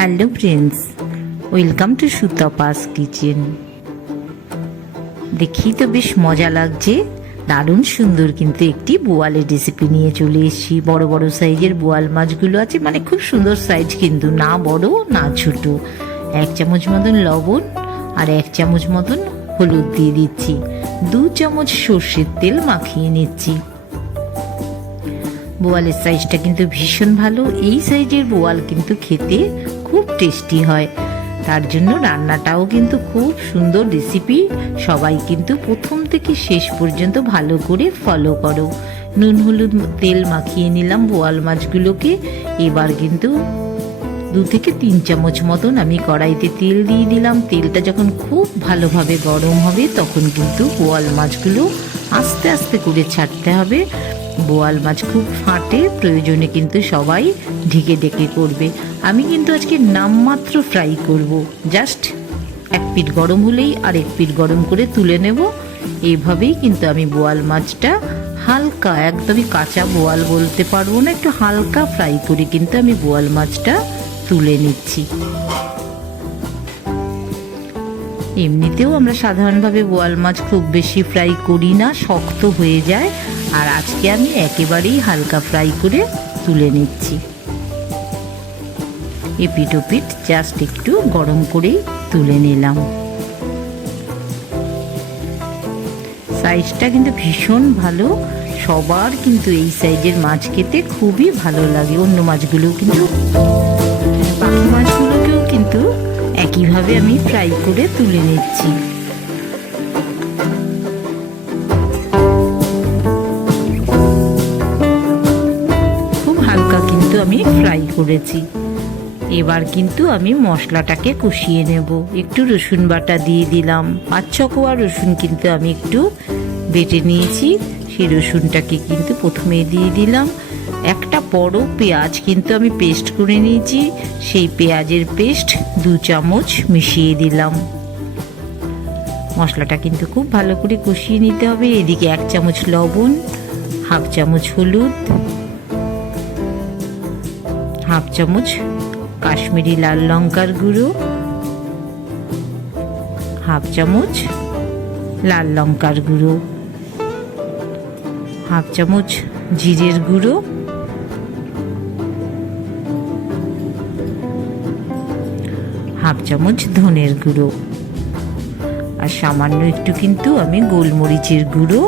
Hello friends, welcome to Sutapa's kitchen. দেখি তো বেশ মজা লাগছে, দারুণ সুন্দর কিন্তু একটি বোয়ালের রেসিপি নিয়ে চলে এসেছি। বড় বড় সাইজের বোয়াল মাছগুলো আছে, মানে খুব সুন্দর সাইজ, কিন্তু না বড় না ছোট। 1 চামচ মতন লবণ আর 1 চামচ মতন হলুদ দিয়ে দিচ্ছি। 2 চামচ সর্ষের তেল মাখিয়ে নিচ্ছি। বোয়ালের সাইজটা কিন্তু ভীষণ ভালো। এই সাইজের বোয়াল কিন্তু খেতে খুব টেস্টি হয়, তার জন্য রান্নাটাও কিন্তু খুব সুন্দর রেসিপি। সবাই কিন্তু প্রথম থেকে শেষ পর্যন্ত ভালো করে ফলো করো। নুন হলুদ তেল মাখিয়ে নিলাম বোয়াল মাছগুলোকে। এবার কিন্তু 2 থেকে 3 চামচ মতন আমি কড়াইতে তেল দিয়ে দিলাম। তেলটা যখন খুব ভালোভাবে গরম হবে তখন কিন্তু বোয়াল মাছগুলো আস্তে আস্তে করে ছাড়তে হবে। বোয়াল মাছ খুব ফাটে, প্রয়োজনে কিন্তু সবাই ঢেকে ঢেকে করবে। আমি কিন্তু আজকে নামমাত্র ফ্রাই করব, জাস্ট 1 পিঠ গরম হলেই আর 1 পিঠ গরম করে তুলে নেব। এইভাবেই কিন্তু আমি বোয়াল মাছটা হালকা, একদমই কাঁচা বোয়াল বলতে পারবো না, একটু হালকা ফ্রাই করে কিন্তু আমি বোয়াল মাছটা তুলে নিচ্ছি। এমনিতেও আমরা সাধারণভাবে বোয়াল মাছ খুব বেশি ফ্রাই করি না, শক্ত হয়ে যায়। আর আজকে আমি একেবারেই হালকা ফ্রাই করে তুলে নিচ্ছি। এপিট ওপিট জাস্ট একটু গরম করেই তুলে নিলাম। সাইজটা কিন্তু ভীষণ ভালো, সবার কিন্তু এই সাইজের মাছ খেতে খুবই ভালো লাগে। অন্য মাছগুলোও কিন্তু, বাকি মাছগুলোকেও কিন্তু একইভাবে আমি ফ্রাই করে তুলে নিচ্ছি। খুব হালকা কিন্তু আমি ফ্রাই করেছি। এবার কিন্তু আমি মশলাটাকে কষিয়ে নেব। একটু রসুন বাটা দিয়ে দিলাম। 5-6 কোয়া রসুন কিন্তু আমি একটু বেটে নিয়েছি, সেই রসুনটাকে কিন্তু প্রথমে দিয়ে দিলাম। একটা বড় পেঁয়াজ কিন্তু আমি পেস্ট করে নিয়েছি, সেই পেঁয়াজের পেস্ট 2 চামচ মিশিয়ে দিলাম। মশলাটা কিন্তু খুব ভালো করে কষিয়ে নিতে হবে। এদিকে 1 চামচ লবণ, 1/2 চামচ হলুদ, 1/2 চামচ কাশ্মীরি লাল লঙ্কার গুঁড়ো, 1/2 চামচ লাল লঙ্কার গুঁড়ো, 1/2 চামচ জিরের গুঁড়ো, 1/2 চামচ ধনের গুঁড়ো, আর সামান্য একটু কিন্তু আমি গোলমরিচের গুঁড়ো।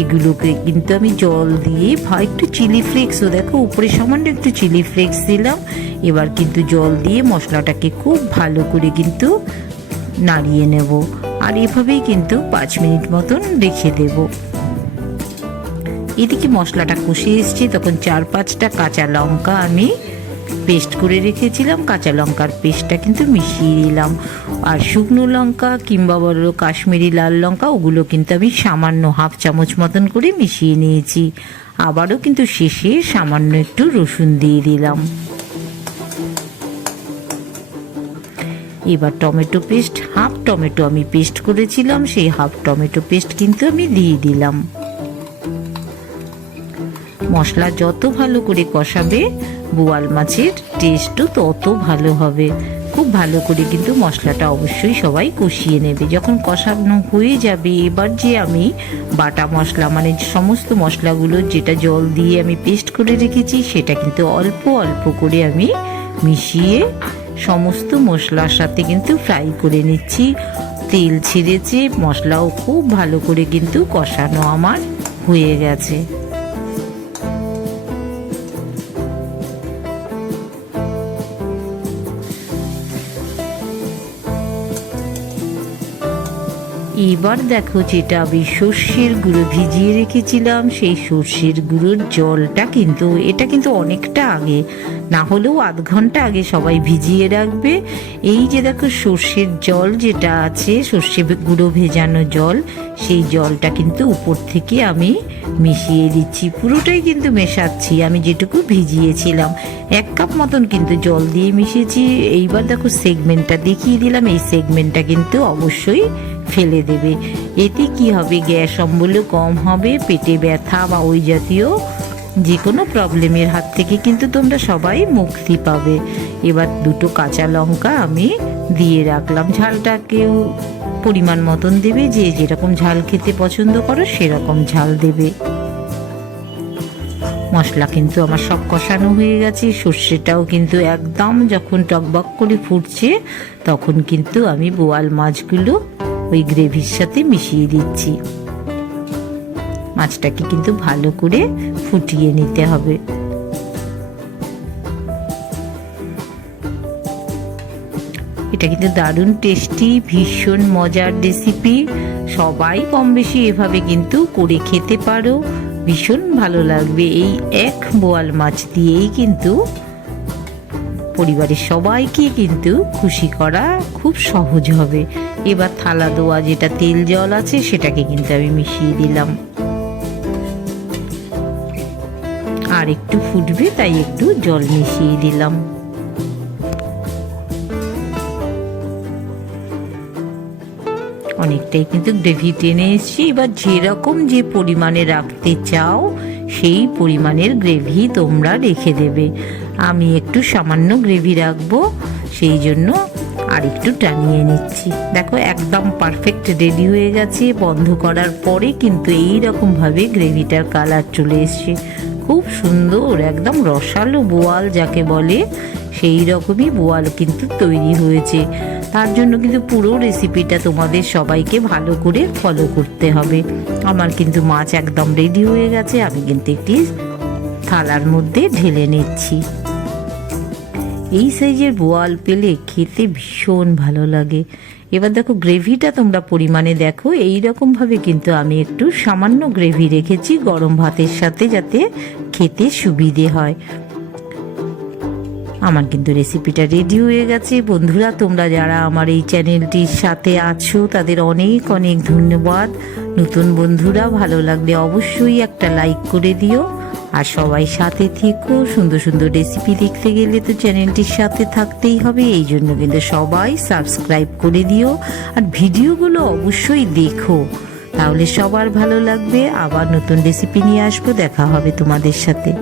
এগুলোকে কিন্তু আমি জল দিয়ে একটু চিলি ফ্লেক্সও, দেখো উপরে সামান্য একটু চিলি ফ্লেক্স দিলাম। এবার কিন্তু জল দিয়ে মশলাটাকে খুব ভালো করে কিন্তু নাড়িয়ে নেব। আর এভাবেই কিন্তু 5 মিনিট মতন রেখে দেব। এদিকে মশলাটা কষে এসছে, তখন 4-5টা কাঁচা লঙ্কা আমি পেস্ট করে রেখেছিলাম, কাঁচা লঙ্কার পেস্টটা কিন্তু মিশিয়ে দিলাম। আর শুকনো লঙ্কা কিংবা বলো কাশ্মীরি লাল লঙ্কা, ওগুলো কিন্তু আমি সামান্য 1/2 চামচ মতন করে মিশিয়ে নিয়েছি। আবারও কিন্তু শেষে সামান্য একটু রসুন দিয়ে দিলাম। এবার টমেটো পেস্ট, 1/2 টমেটো আমি পেস্ট করেছিলাম, সেই 1/2 টমেটো পেস্ট কিন্তু আমি দিয়ে দিলাম। মশলা যত ভালো করে কষাবে বোয়াল মাছের টেস্টও তত ভালো হবে। খুব ভালো করে কিন্তু মশলাটা অবশ্যই সবাই কষিয়ে নেবে। যখন কষানো হয়ে যাবে, এবার যে আমি বাটা মশলা, মানে সমস্ত মশলাগুলো যেটা জল দিয়ে আমি পেস্ট করে রেখেছি, সেটা কিন্তু অল্প অল্প করে আমি মিশিয়ে সমস্ত মশলার সাথে কিন্তু ফ্রাই করে নিচ্ছি। তেল ছেড়েছে, মশলাও খুব ভালো করে কিন্তু কষানো আমার হয়ে গেছে। এবার দেখো, যেটা আমি সর্ষের গুঁড়ো ভিজিয়ে রেখেছিলাম, সেই সর্ষের গুঁড়োর জলটা কিন্তু, এটা কিন্তু অনেকটা আগে, না হলেও আধ ঘন্টা আগে সবাই ভিজিয়ে রাখবে। এই যে দেখো সর্ষের জল যেটা আছে, সর্ষে গুঁড়ো ভেজানো জল, সেই জলটা কিন্তু উপর থেকে আমি মিশিয়ে দিচ্ছি। পুরোটাই কিন্তু মেশাচ্ছি, আমি যেটুকু ভিজিয়েছিলাম 1 কাপ মতন কিন্তু জল দিয়ে মিশিয়েছি। এইবার দেখো সেগমেন্টটা দেখিয়ে দিলাম, এই সেগমেন্টটা কিন্তু অবশ্যই ফেলে দেবে। এতে কি হবে, গ্যাস অম্বলও কম হবে, পেটে ব্যথা বা ওই জাতীয় যে কোনো প্রবলেমের হাত থেকে কিন্তু তোমরা সবাই মুক্তি পাবে। এবার দুটো কাঁচা লঙ্কা আমি দিয়ে রাখলাম। ঝালটা কেউ পরিমাণ মতন দেবে, যে যেরকম ঝাল খেতে পছন্দ করো সেরকম ঝাল দেবে। মশলা কিন্তু আমার সব কষানো হয়ে গেছে। সর্ষেটাও কিন্তু একদম যখন টকবক করে ফুটছে তখন কিন্তু আমি বোয়াল মাছগুলো ওই গ্রেভির সাথে মিশিয়ে দিচ্ছি। মাছটাকে কিন্তু ভালো করে ফুটিয়ে নিতে হবে। এটা কিন্তু দারুণ টেস্টি, ভীষণ মজার রেসিপি। সবাই কম বেশি এভাবে কিন্তু করে খেতে পারো, ভীষণ ভালো লাগবে। এই এক বোয়াল মাছ দিয়েই কিন্তু পরিবারের সবাইকে কিন্তু খুশি করা খুব সহজ হবে। এবার থালা ধোয়া যেটা তেল জল আছে সেটাকে কিন্তু আমি মিশিয়ে দিলাম। আর একটু ফুটবে তাই একটু জল মিশিয়ে দিলাম। অনেকটাই কিন্তু গ্রেভি টেনে এসছি। এবার যেরকম যে পরিমাণে রাখতে চাও সেই পরিমাণের গ্রেভি তোমরা রেখে দেবে। আমি একটু সামান্য গ্রেভি রাখবো, সেই জন্য আর একটু টানিয়ে নিচ্ছি। দেখো একদম পারফেক্ট রেডি হয়ে গেছে। বন্ধ করার পরে কিন্তু এই রকম ভাবে গ্রেভিটার কালার চলে এসছে, খুব সুন্দর, একদম রসালো বোয়াল যাকে বলে সেই রকমই বোয়াল কিন্তু তৈরি হয়েছে। তার জন্য কিন্তু পুরো রেসিপিটা তোমাদের সবাইকে ভালো করে ফলো করতে হবে। আমার কিন্তু মাছ একদম রেডি হয়ে গেছে। আমি কিন্তু একটি থালার মধ্যে ঢেলে নিচ্ছি। এই সাইজের বোয়াল পেলে খেতে ভীষণ ভালো লাগে। এবার দেখো গ্রেভিটা তোমরা পরিমাণে দেখো, এই রকম ভাবে কিন্তু আমি একটু সামান্য গ্রেভি রেখেছি গরম ভাতের সাথে, যাতে খেতে সুবিধে হয়। আমার কিন্তু রেসিপিটা রেডি হয়ে গেছে। বন্ধুরা, তোমরা যারা আমার এই চ্যানেলটির সাথে আছো তাদের অনেক অনেক ধন্যবাদ। নতুন বন্ধুরা ভালো লাগলে অবশ্যই একটা লাইক করে দিও, আর সবাই সাথে থেকো। সুন্দর সুন্দর রেসিপি দেখতে গেলে তো চ্যানেলটির সাথে থাকতেই হবে, এই জন্য কিন্তু সবাই সাবস্ক্রাইব করে দিও আর ভিডিওগুলো অবশ্যই দেখো, তাহলে সবার ভালো লাগবে। আবার নতুন রেসিপি নিয়ে আসবো, দেখা হবে তোমাদের সাথে।